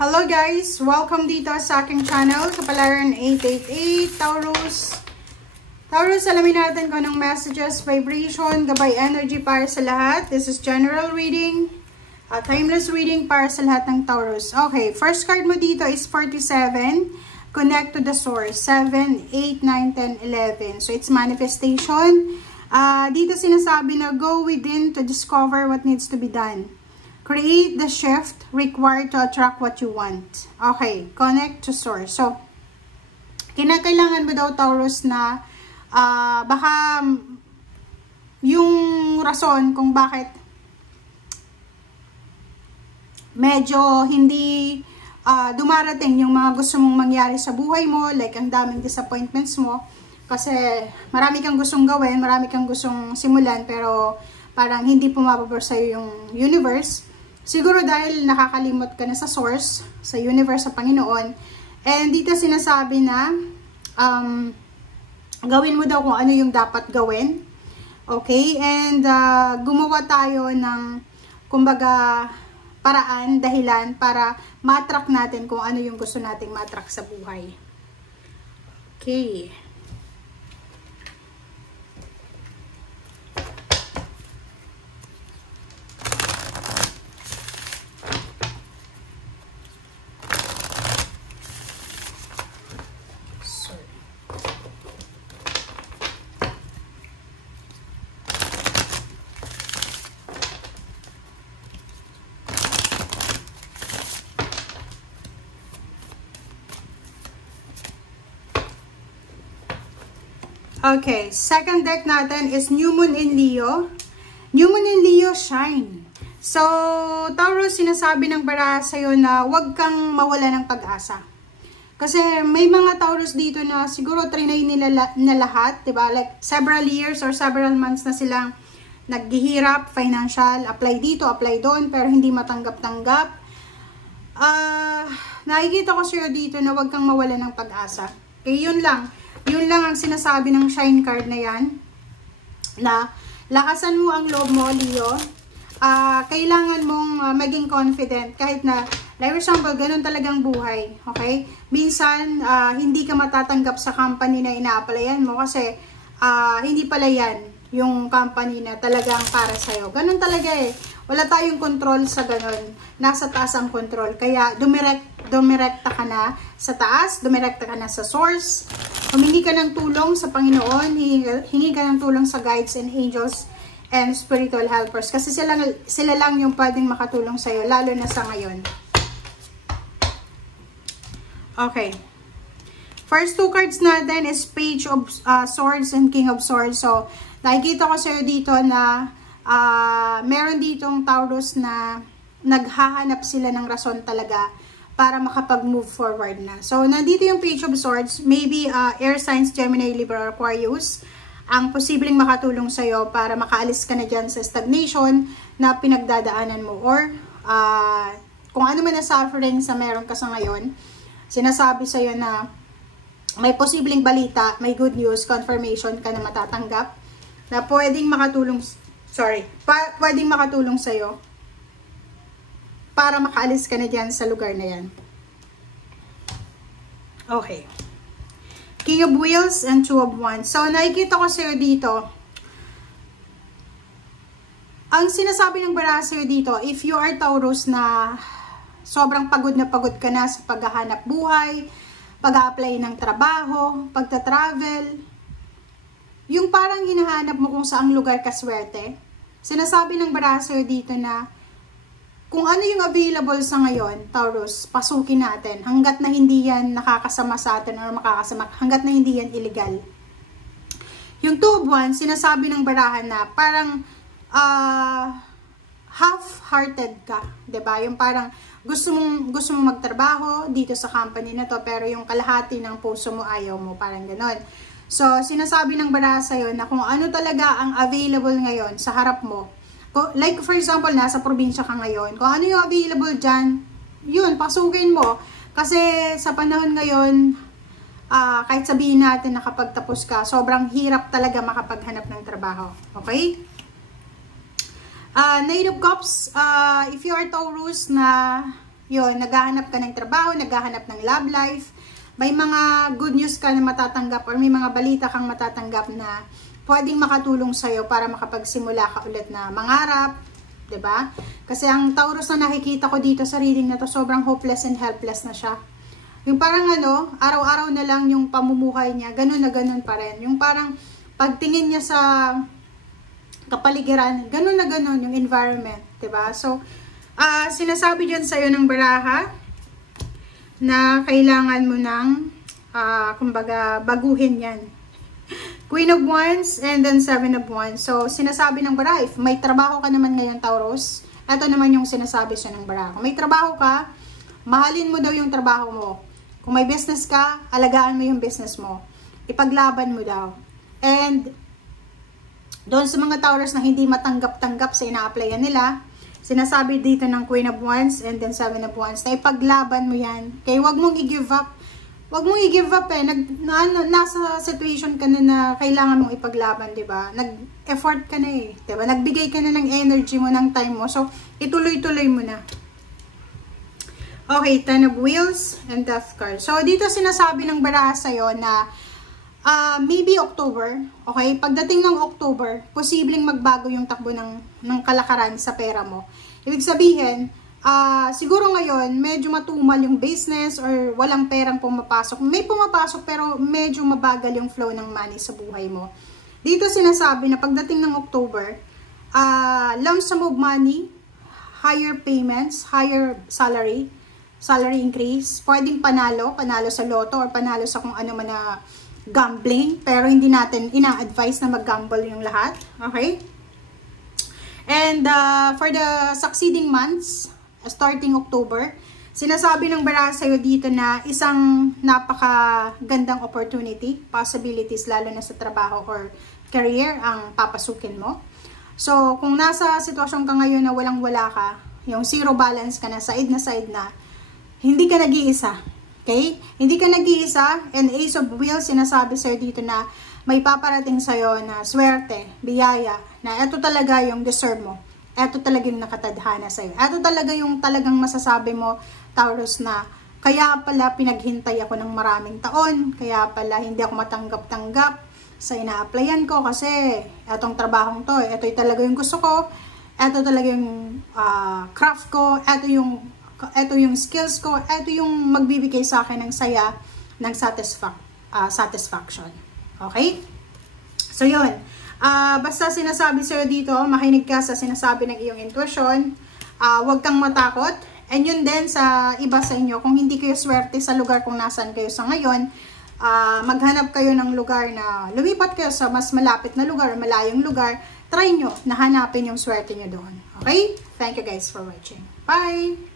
Hello guys! Welcome dito sa aking channel, Kapalaran 888, Taurus. Taurus, alamin natin kung anong messages, vibration, gabay energy para sa lahat. This is general reading, a timeless reading para sa lahat ng Taurus. Okay, first card mo dito is 47. Connect to the source. 7, 8, 9, 10, 11. So it's manifestation. Dito sinasabi na go within to discover what needs to be done. Create the shift required to attract what you want. Okay, connect to source. So, kinakailangan mo daw, Taurus, na baka yung rason kung bakit medyo hindi dumarating yung mga gusto mong mangyari sa buhay mo, like ang daming disappointments mo, kasi marami kang gustong gawin, marami kang gustong simulan, pero parang hindi pumapabor sa'yo yung universe. Siguro dahil nakakalimot ka na sa source, sa universe, sa Panginoon. And dito sinasabi na gawin mo daw kung ano yung dapat gawin. Okay? And gumawa tayo ng, kumbaga, paraan, dahilan para ma-attract natin kung ano yung gusto nating ma-attract sa buhay. Okay. Okay, second deck natin is New Moon in Leo. New Moon in Leo, shine. So, Taurus, sinasabi ng baraha sa'yo na huwag kang mawala ng pag-asa. Kasi may mga Taurus dito na siguro trinay nila na lahat, diba? Like several years or several months na silang naghihirap, financial, apply dito, apply doon, pero hindi matanggap-tanggap. Nakikita ko sa'yo dito na huwag kang mawala ng pag-asa. Okay, yun lang. Yun lang ang sinasabi ng shine card na yan. Na lakasan mo ang loob mo, Leo. Kailangan mong maging confident kahit na, like for example, ganun talagang buhay. Okay? Minsan, hindi ka matatanggap sa company na ina-applyan mo kasi hindi pala yan yung company na talagang para sa'yo. Ganun talaga eh. Wala tayong control sa ganun. Nasa taas ang control. Kaya dumirekta ka na sa taas, dumirekta ka na sa source. Humingi ka ng tulong sa Panginoon, hingi ka ng tulong sa guides and angels and spiritual helpers. Kasi sila lang yung pwedeng makatulong sa'yo, lalo na sa ngayon. Okay. First two cards natin is Page of Swords and King of Swords. So, nakikita ko sa'yo dito na meron ditong Taurus na naghahanap sila ng rason talaga para makapag-move forward na. So, nandito yung Page of Swords. Maybe air signs, Gemini, Libra, Aquarius ang posibleng makatulong sa'yo para makaalis ka na dyan sa stagnation na pinagdadaanan mo. Or, kung ano man na suffering sa meron ka sa ngayon, sinasabi sa'yo na may posibleng balita, may good news, confirmation ka na matatanggap na pwedeng makatulong, pwedeng makatulong sa'yo para makaalis ka na dyan sa lugar na yan. Okay. King of Wheels and Two of Wands. So, nakikita ko sa'yo dito. Ang sinasabi ng baraha sa'yo dito, if you are Taurus na sobrang pagod ka na sa paghahanap buhay, pag-a-apply ng trabaho, pagta-travel, yung parang hinahanap mo kung saang lugar ka swerte, sinasabi ng baraha sa'yo dito na kung ano yung available sa ngayon, Taurus, pasukin natin hanggat na hindi yan nakakasama sa atin or makakasama, hanggat na hindi yan illegal. Yung Two of Wands, sinasabi ng barahan na parang half-hearted ka, 'di ba? Yung parang gusto mong magtrabaho dito sa company na to, pero yung kalahati ng puso mo ayaw mo, parang gano'n. So, sinasabi ng baraha sa'yo na kung ano talaga ang available ngayon sa harap mo. Like for example, nasa probinsya ka ngayon, kung ano yung available dyan, yun, pasukin mo. Kasi sa panahon ngayon, kahit sabihin natin na kapag tapos ka, sobrang hirap talaga makapaghanap ng trabaho. Okay? Knight of Cups, if you are Taurus na yun, naghahanap ka ng trabaho, naghahanap ng love life, may mga good news ka na matatanggap or may mga balita kang matatanggap na pwedeng makatulong sa'yo para makapagsimula ka ulit na mangarap, 'di ba? Kasi ang Taurus na nakikita ko dito sa reading na to, sobrang hopeless and helpless na siya. Yung parang ano, araw-araw na lang yung pamumuhay niya, ganun na ganun pa rin. Yung parang pagtingin niya sa kapaligiran, ganun na ganun yung environment, 'di ba? So, sinasabi diyan sa iyo ng baraha na kailangan mo ng kumbaga baguhin 'yan. Queen of Wands and then Seven of Wands. So, sinasabi ng baraha, if may trabaho ka naman ngayon, Taurus, ito naman yung sinasabi siya ng baraha. Kung may trabaho ka, mahalin mo daw yung trabaho mo. Kung may business ka, alagaan mo yung business mo. Ipaglaban mo daw. And doon sa mga Taurus na hindi matanggap-tanggap sa ina-applyan nila, sinasabi dito ng Queen of Wands and then Seven of Wands na ipaglaban mo yan. Kaya wag mong i-give up. Wag mong i-give up eh. Nasa situation ka na kailangan mong ipaglaban, di ba? Nag-effort ka na eh. Di ba? Nagbigay ka na ng energy mo, ng time mo. So, ituloy-tuloy mo na. Okay, Ten of Wheels and Death card. So, dito sinasabi ng baraha sa'yo na maybe October, okay? Pagdating ng October, posibleng magbago yung takbo ng kalakaran sa pera mo. Ibig sabihin, siguro ngayon, medyo matumal yung business or walang perang pumapasok. May pumapasok pero medyo mabagal yung flow ng money sa buhay mo. Dito sinasabi na pagdating ng October, lump sum of money, higher payments, higher salary increase, pwedeng panalo sa loto or panalo sa kung ano man na gambling, pero hindi natin ina-advise na mag-gamble yung lahat. Okay? And for the succeeding months, starting October, sinasabi ng baraha sa'yo dito na isang napakagandang opportunity, possibilities, lalo na sa trabaho or career ang papasukin mo. So, kung nasa sitwasyon ka ngayon na walang-wala ka, yung zero balance ka na, side na, hindi ka nag-iisa. Okay? Hindi ka nag-iisa, and Ace of Wheels, sinasabi sa'yo dito na may paparating sa'yo na swerte, biyaya, na ito talaga yung deserve mo. Ito talaga yung nakatadhana sa'yo. Ito talaga yung talagang masasabi mo, Taurus, na kaya pala pinaghintay ako ng maraming taon, kaya pala hindi ako matanggap-tanggap sa ina-applyan ko kasi etong trabahong to, ito talaga yung gusto ko, ito talaga yung craft ko, ito yung skills ko, ito yung magbibigay sa akin ng saya, ng satisfaction. Okay? So, yun. Basta sinasabi sa'yo dito, makinig ka sa sinasabi ng iyong intuition, huwag kang matakot, and yun din sa iba sa inyo, kung hindi kayo swerte sa lugar kung nasan kayo sa ngayon, maghanap kayo ng lugar na lumipat kayo sa mas malapit na lugar, malayong lugar, try nyo na hanapin yung swerte nyo doon. Okay? Thank you guys for watching. Bye!